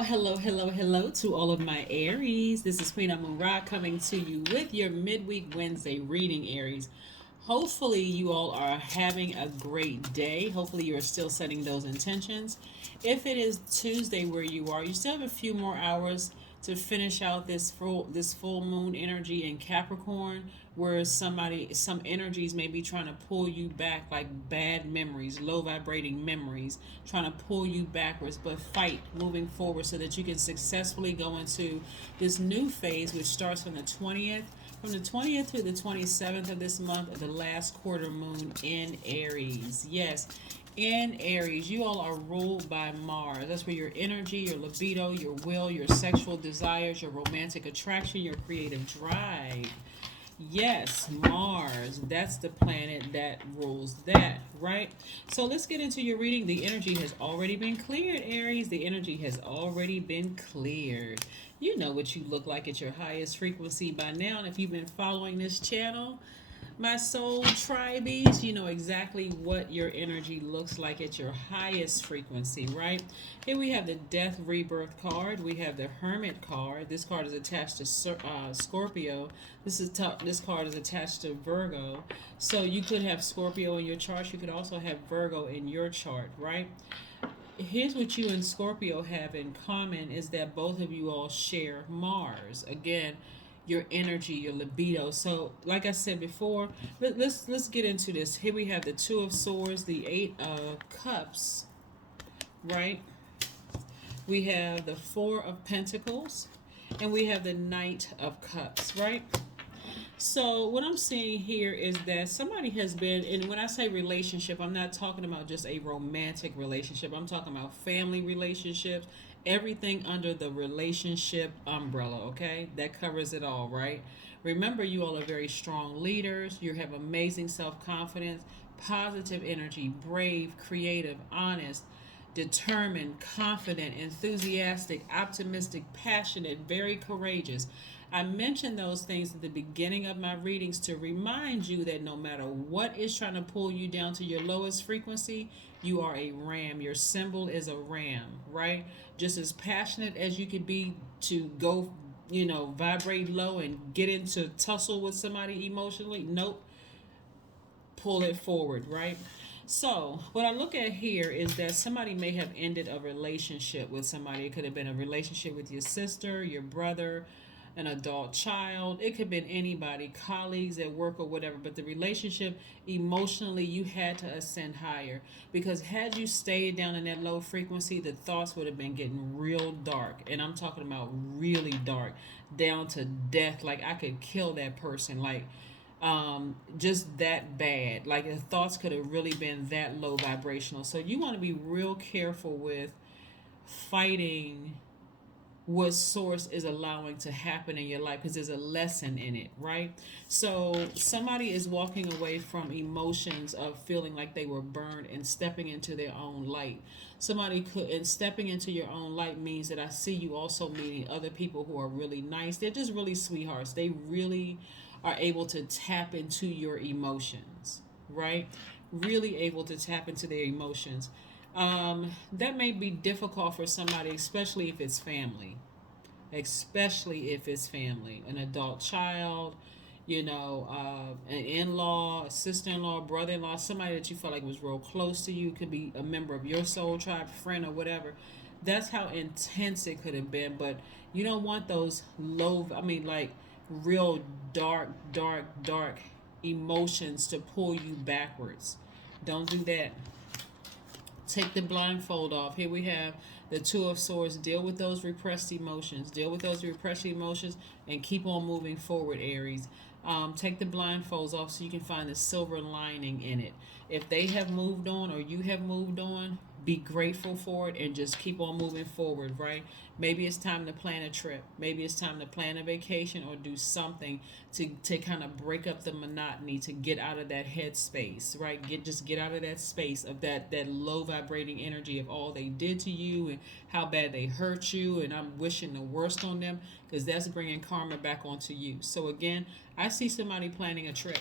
Hello to all of my Aries. This is Queen Amun Ra coming to you with your midweek Wednesday reading, Aries. Hopefully, you all are having a great day. Hopefully, you are still setting those intentions. If it is Tuesday where you are, you still have a few more hours to finish out this full moon energy in Capricorn, where some energies may be trying to pull you back, like bad memories, low vibrating memories, trying to pull you backwards. But fight moving forward so that you can successfully go into this new phase, which starts from the 20th to the 27th of this month, of the last quarter moon in Aries. Yes, in Aries, you all are ruled by Mars. That's where your energy, your libido, your will, your sexual desires, your romantic attraction, your creative drive. Yes, Mars. That's the planet that rules that, right? So let's get into your reading. The energy has already been cleared, Aries. The energy has already been cleared. You know what you look like at your highest frequency by now. And if you've been following this channel, my soul tribees, you know exactly what your energy looks like at your highest frequency, right? Here we have the Death Rebirth card. We have the Hermit card. This card is attached to Scorpio. This card is attached to Virgo. So you could have Scorpio in your chart. You could also have Virgo in your chart, right? Here's what you and Scorpio have in common is that both of you all share Mars. Again, your energy, your libido. So, like I said before, let's get into this. Here we have the Two of Swords, the Eight of Cups, right? We have the Four of Pentacles, and we have the Knight of Cups, right? So what I'm seeing here is that somebody has been, and when I say relationship, I'm not talking about just a romantic relationship. I'm talking about family relationships, everything under the relationship umbrella, okay? That covers it all, right? Remember, you all are very strong leaders. You have amazing self-confidence, positive energy, brave, creative, honest, determined, confident, enthusiastic, optimistic, passionate, very courageous. I mentioned those things at the beginning of my readings to remind you that no matter what is trying to pull you down to your lowest frequency, you are a ram. Your symbol is a ram, right? Just as passionate as you could be to go, vibrate low and get into tussle with somebody emotionally. Nope, pull it forward, right? So, what I look at here is that somebody may have ended a relationship with somebody. It could have been a relationship with your sister, your brother, an adult child. It could have been anybody, colleagues at work or whatever. But the relationship, emotionally, you had to ascend higher. Because had you stayed down in that low frequency, the thoughts would have been getting real dark. And I'm talking about really dark, down to death. Like, I could kill that person. Like, just that bad. Like the thoughts could have really been that low vibrational. So you want to be real careful with fighting what source is allowing to happen in your life because there's a lesson in it, right? So somebody is walking away from emotions of feeling like they were burned and stepping into their own light. Somebody could, and stepping into your own light means that I see you also meeting other people who are really nice. They're just really sweethearts. They really are able to tap into your emotions, right? Really able to tap into their emotions. That may be difficult for somebody, especially if it's family. Especially if it's family, an adult child, an in-law, a sister-in-law, brother-in-law, somebody that you felt like was real close to you, could be a member of your soul tribe, friend, or whatever. That's how intense it could have been. But you don't want those like real dark emotions to pull you backwards. Don't do that. Take the blindfold off. Here we have the Two of Swords. Deal with those repressed emotions. Deal with those repressed emotions and keep on moving forward, Aries. Take the blindfolds off so you can find the silver lining in it. If they have moved on or you have moved on, be grateful for it and just keep on moving forward, right? Maybe it's time to plan a trip. Maybe it's time to plan a vacation or do something to kind of break up the monotony, to get out of that headspace, right? Get out of that space of that low vibrating energy of all they did to you and how bad they hurt you, and I'm wishing the worst on them, because that's bringing karma back onto you. So again, I see somebody planning a trip.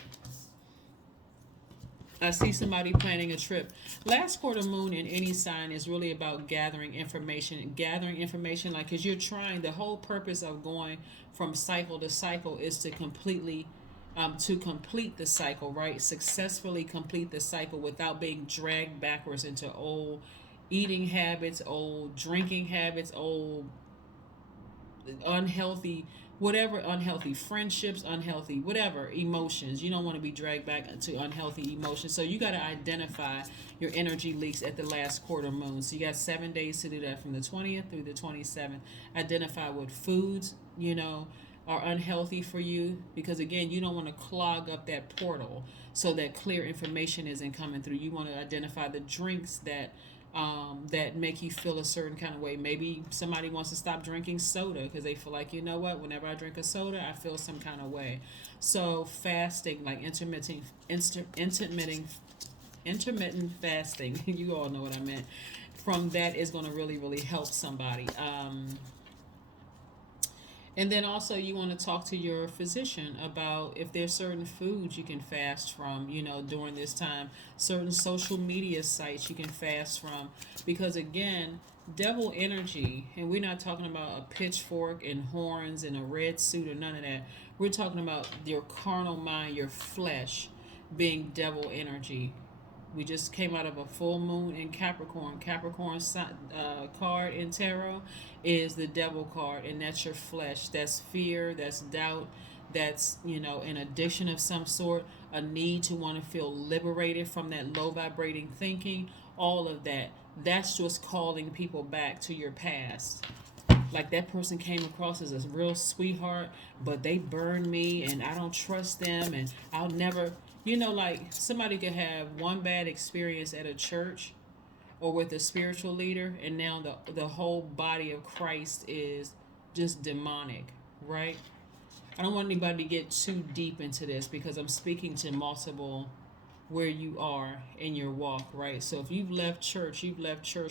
I see somebody planning a trip. Last quarter moon in any sign is really about gathering information. Gathering information, like, because you're trying, the whole purpose of going from cycle to cycle is to complete the cycle, right? Successfully complete the cycle without being dragged backwards into old eating habits, old drinking habits, old unhealthy, whatever, unhealthy friendships, unhealthy whatever emotions. You don't want to be dragged back to unhealthy emotions, so you got to identify your energy leaks at the last quarter moon. So you got 7 days to do that, from the 20th through the 27th. Identify what foods are unhealthy for you, because again, you don't want to clog up that portal so that clear information isn't coming through. You want to identify the drinks that make you feel a certain kind of way. Maybe somebody wants to stop drinking soda because they feel like, you know what, whenever I drink a soda, I feel some kind of way. So fasting, like intermittent fasting, you all know what I meant. From that is going to really, really help somebody. And then also, you want to talk to your physician about if there's certain foods you can fast from, during this time, certain social media sites you can fast from. Because again, devil energy, and we're not talking about a pitchfork and horns and a red suit or none of that. We're talking about your carnal mind, your flesh being devil energy. We just came out of a full moon in Capricorn. Capricorn card in tarot is the devil card, and that's your flesh. That's fear, that's doubt, that's, an addiction of some sort, a need to want to feel liberated from that low vibrating thinking, all of that. That's just calling people back to your past. Like, that person came across as a real sweetheart, but they burned me and I don't trust them, and I'll never, like, somebody could have one bad experience at a church or with a spiritual leader, and now the whole body of Christ is just demonic, right? I don't want anybody to get too deep into this because I'm speaking to multiple where you are in your walk, right? So if you've left church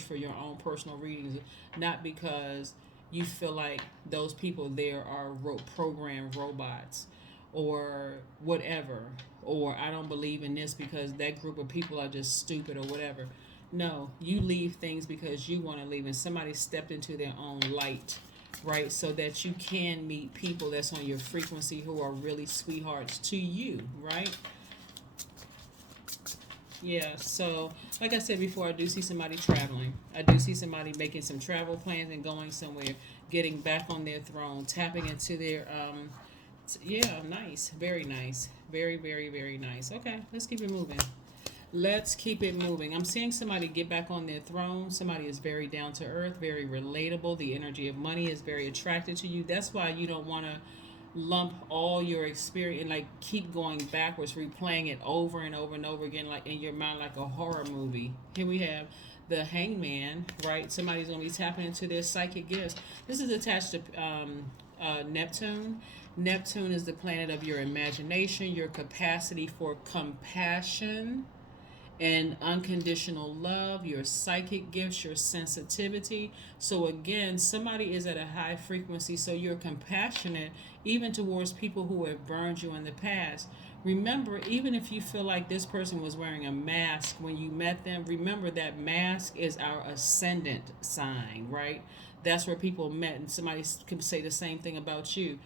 for your own personal readings, not because you feel like those people there are programmed robots or whatever, or I don't believe in this because that group of people are just stupid or whatever. No, you leave things because you want to leave, and somebody stepped into their own light, right? So that you can meet people that's on your frequency who are really sweethearts to you, right? Yeah, so like I said before, I do see somebody traveling. I do see somebody making some travel plans and going somewhere, getting back on their throne, tapping into their yeah, nice, very nice, very, very, very nice. Okay, let's keep it moving. Let's keep it moving. I'm seeing somebody get back on their throne. Somebody is very down to earth, very relatable. The energy of money is very attracted to you. That's why you don't want to lump all your experience and like keep going backwards, replaying it over and over and over again, like in your mind, like a horror movie. Here we have the hangman, right? Somebody's going to be tapping into their psychic gifts. This is attached to Neptune. Neptune is the planet of your imagination, your capacity for compassion and unconditional love, your psychic gifts, your sensitivity. So again, somebody is at a high frequency, so you're compassionate even towards people who have burned you in the past. Remember, even if you feel like this person was wearing a mask when you met them, remember that mask is our ascendant sign, right? That's where people met, and somebody can say the same thing about you.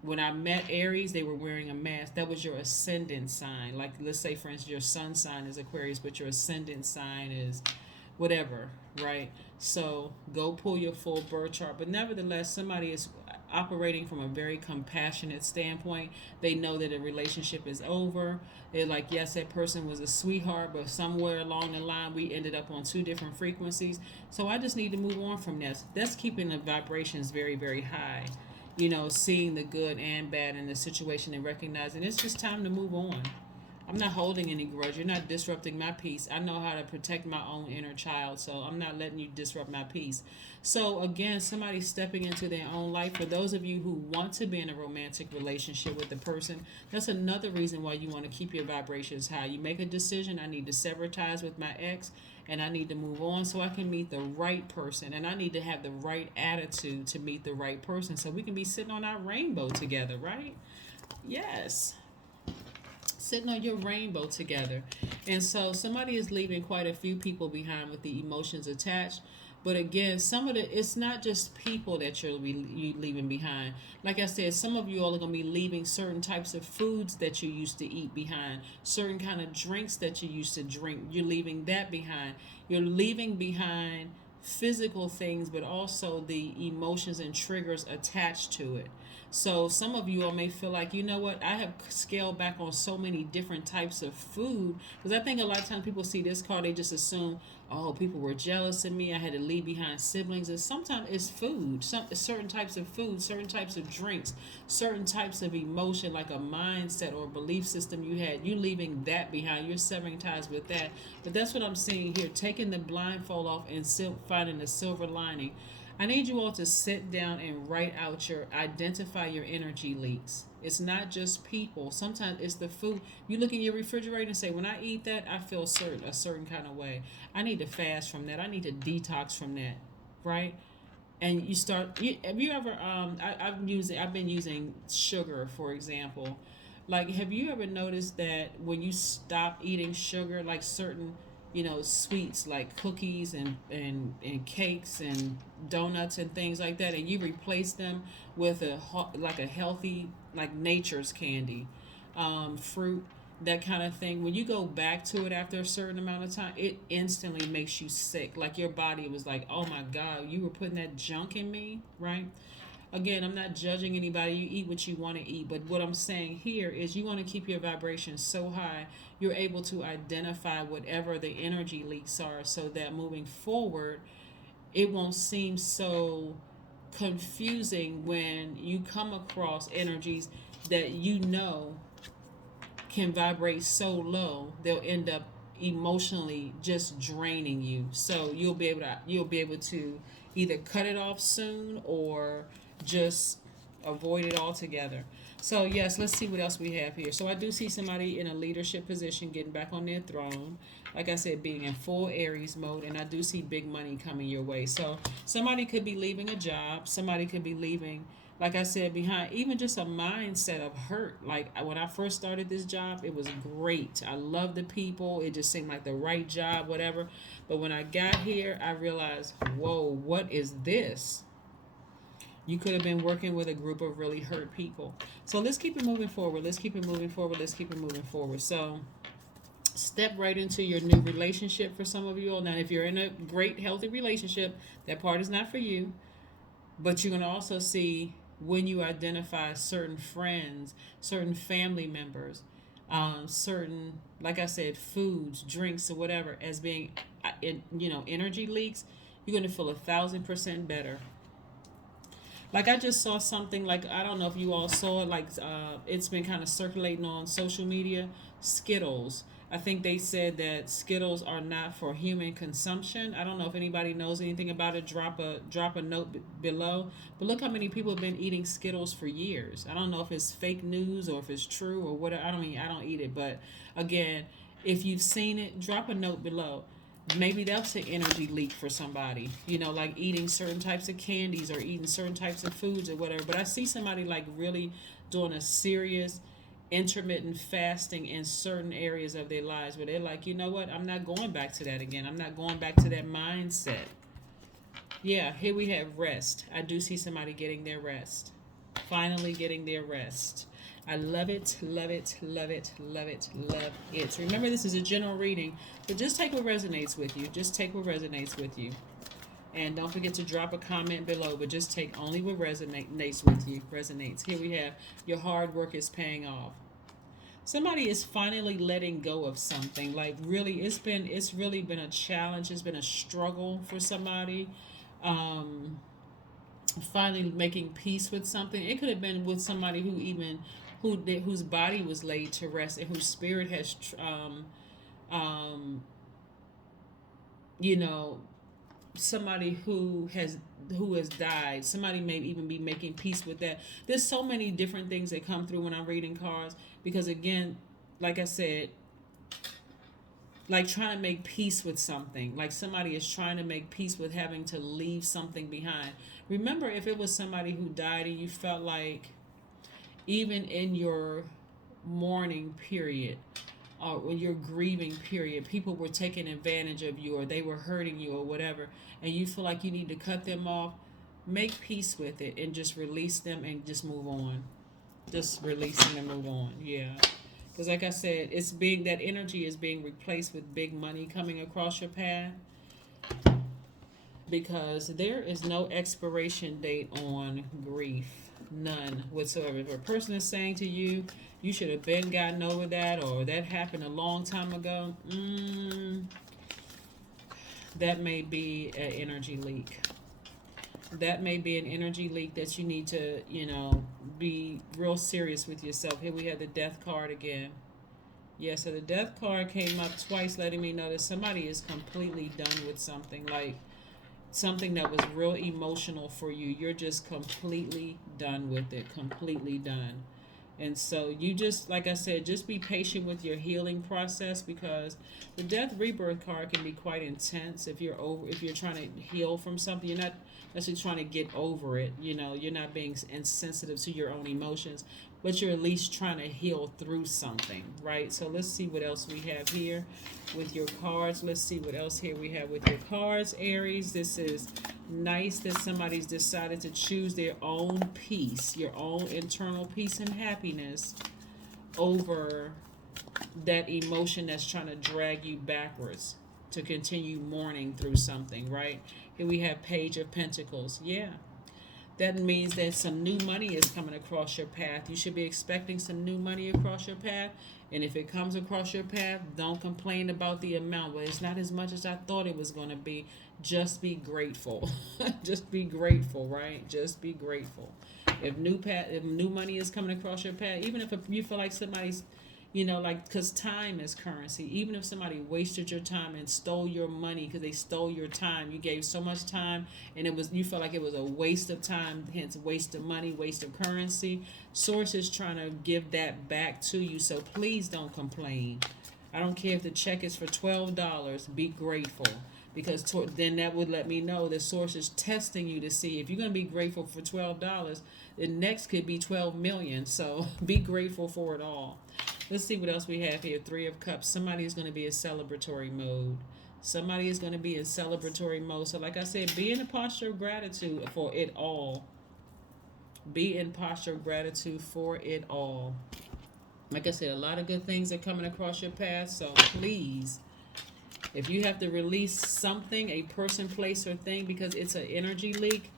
When I met Aries, they were wearing a mask. That was your ascendant sign. Like, let's say, for instance, your sun sign is Aquarius, but your ascendant sign is whatever, right? So go pull your full birth chart. But nevertheless, somebody is operating from a very compassionate standpoint. They know that a relationship is over. They're like, yes, that person was a sweetheart, but somewhere along the line, we ended up on two different frequencies. So I just need to move on from this. That's keeping the vibrations very, very high. Seeing the good and bad in the situation and recognizing it's just time to move on. I'm not holding any grudge. You're not disrupting my peace. I know how to protect my own inner child, so I'm not letting you disrupt my peace. So again, somebody stepping into their own life. For those of you who want to be in a romantic relationship with the person, that's another reason why you want to keep your vibrations high. You make a decision, I need to sever ties with my ex, and I need to move on so I can meet the right person, and I need to have the right attitude to meet the right person so we can be sitting on our rainbow together, right? Yes. sitting on your rainbow together. And so somebody is leaving quite a few people behind with the emotions attached. But again, some of it's not just people that you leaving behind. Like I said, some of you all are going to be leaving certain types of foods that you used to eat behind, certain kind of drinks that you used to drink. You're leaving that behind. You're leaving behind physical things, but also the emotions and triggers attached to it. So some of you all may feel like, you know what, I have scaled back on so many different types of food. Because I think a lot of times people see this card, they just assume, oh, people were jealous of me, I had to leave behind siblings. And sometimes it's food, certain types of food, certain types of drinks, certain types of emotion, like a mindset or a belief system you had. You leaving that behind. You're severing ties with that. But that's what I'm seeing here, taking the blindfold off and finding the silver lining. I need you all to sit down and write out identify your energy leaks. It's not just people. Sometimes it's the food. You look in your refrigerator and say, when I eat that, I feel a certain kind of way. I need to fast from that. I need to detox from that, right? And you start. Have you ever? I've been using sugar, for example. Like, have you ever noticed that when you stop eating sugar, like certain, sweets like cookies and cakes and donuts and things like that, and you replace them with like a healthy, like nature's candy, fruit, that kind of thing. When you go back to it after a certain amount of time, it instantly makes you sick. Like your body was like, oh my God, you were putting that junk in me, right? Again, I'm not judging anybody. You eat what you want to eat. But what I'm saying here is you want to keep your vibration so high you're able to identify whatever the energy leaks are so that moving forward, it won't seem so confusing when you come across energies that can vibrate so low they'll end up emotionally just draining you. So you'll be able to either cut it off soon or just avoid it altogether. So yes, let's see what else we have here. So I do see somebody in a leadership position getting back on their throne. Like I said, being in full Aries mode, and I do see big money coming your way. So somebody could be leaving a job. Somebody could be leaving, like I said, behind even just a mindset of hurt. Like when I first started this job, it was great. I loved the people. It just seemed like the right job, whatever. But when I got here, I realized, whoa, what is this? You could have been working with a group of really hurt people. So let's keep it moving forward. Let's keep it moving forward. Let's keep it moving forward. So step right into your new relationship for some of you all. Now, if you're in a great, healthy relationship, that part is not for you. But you're going to also see when you identify certain friends, certain family members, certain, like I said, foods, drinks, or whatever, as being, energy leaks, you're going to feel 1,000% better. Like I just saw something, like I don't know if you all saw it, like it's been kind of circulating on social media. Skittles. I think they said that Skittles are not for human consumption. I don't know if anybody knows anything about it. Drop a note below. But look how many people have been eating Skittles for years. I don't know if it's fake news or if it's true or what. I don't eat it, but again, if you've seen it, drop a note below. Maybe that's an energy leak for somebody, like eating certain types of candies or eating certain types of foods or whatever. But I see somebody like really doing a serious intermittent fasting in certain areas of their lives where they're like, you know what, I'm not going back to that again. I'm not going back to that mindset. Yeah, here we have rest. I do see somebody getting their rest. Finally getting their rest. I love it, love it, love it, love it, love it. Remember, this is a general reading, but just take what resonates with you. Just take what resonates with you. And don't forget to drop a comment below, but just take only what resonates with you. Resonates. Here we have your hard work is paying off. Somebody is finally letting go of something. Like really, it's really been a challenge. It's been a struggle for somebody. Finally making peace with something. It could have been with somebody whose body was laid to rest and whose spirit has um, you know somebody who has died. Somebody may even be making peace with that. There's so many different things that come through when I'm reading cards, because again, like I said, like trying to make peace with something, like somebody is trying to make peace with having to leave something behind. Remember, if it was somebody who died and you felt like even in your mourning period, when you're grieving period, people were taking advantage of you or they were hurting you or whatever, and you feel like you need to cut them off, make peace with it and just release them and just move on. Just release them and move on. Yeah. Because like I said, it's being that energy is being replaced with big money coming across your path, because there is no expiration date on grief, none whatsoever. If a person is saying to you, you should have been gotten over that, or that happened a long time ago, that may be an energy leak. That may be an energy leak that you need to, be real serious with yourself. Here we have the death card again. Yeah, so the death card came up twice, letting me know that somebody is completely done with something. Like something that was real emotional for you. You're just completely done with it. Completely done. And so you just, like I said, just be patient with your healing process, because the death rebirth card can be quite intense if you're trying to heal from something. You're not necessarily trying to get over it. You're not being insensitive to your own emotions, but you're at least trying to heal through something, right? So let's see what else we have here with your cards. Let's see what else here we have with your cards, Aries. This is nice that somebody's decided to choose their own peace, your own internal peace and happiness over that emotion that's trying to drag you backwards to continue mourning through something, right? Here we have Page of Pentacles. Yeah. That means that some new money is coming across your path. You should be expecting some new money across your path. And if it comes across your path, don't complain about the amount. Well, it's not as much as I thought it was going to be. Just be grateful. Just be grateful, right? Just be grateful. If new money is coming across your path, even if you feel like somebody's, because time is currency. Even if somebody wasted your time and stole your money because they stole your time, you gave so much time, and you felt like it was a waste of time, hence waste of money, waste of currency. Source is trying to give that back to you, so please don't complain. I don't care if the check is for $12. Be grateful, because then that would let me know the source is testing you to see if you're going to be grateful for $12. The next could be 12 million. So be grateful for it all. Let's see what else we have here. Three of Cups. Somebody is going to be in celebratory mode. Somebody is going to be in celebratory mode. So like I said, be in a posture of gratitude for it all. Be in posture of gratitude for it all. Like I said, a lot of good things are coming across your path. So please, if you have to release something, a person, place, or thing, because it's an energy leak,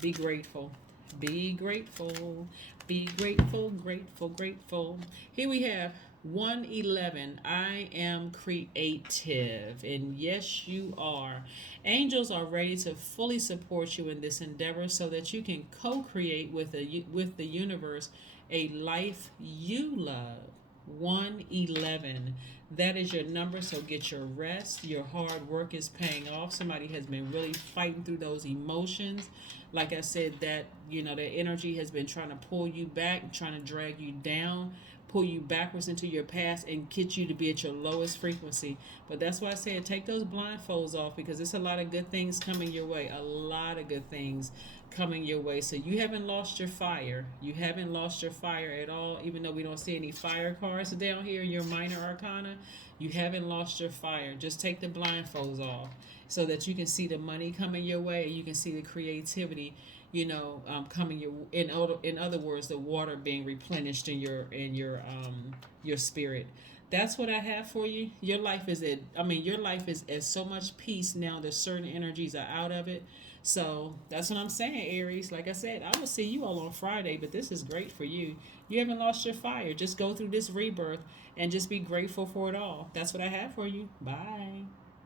be grateful. Be grateful. Be grateful, grateful, grateful. Here we have 111. I am creative. And yes, you are. Angels are ready to fully support you in this endeavor so that you can co-create with the universe a life you love. 111. That is your number, so get your rest. Your hard work is paying off. Somebody has been really fighting through those emotions. Like I said, that energy has been trying to pull you back, trying to drag you down, pull you backwards into your past and get you to be at your lowest frequency. But that's why I said take those blindfolds off, because it's a lot of good things coming your way. A lot of good things coming your way. So you haven't lost your fire. You haven't lost your fire at all, even though we don't see any fire cards down here in your minor arcana. You haven't lost your fire. Just take the blindfolds off so that you can see the money coming your way, and you can see the creativity coming in other words, the water being replenished in your spirit. That's what I have for you. Your life is at so much peace now that certain energies are out of it. So that's what I'm saying, Aries. Like I said, I will see you all on Friday, but this is great for you. You haven't lost your fire. Just go through this rebirth and just be grateful for it all. That's what I have for you. Bye.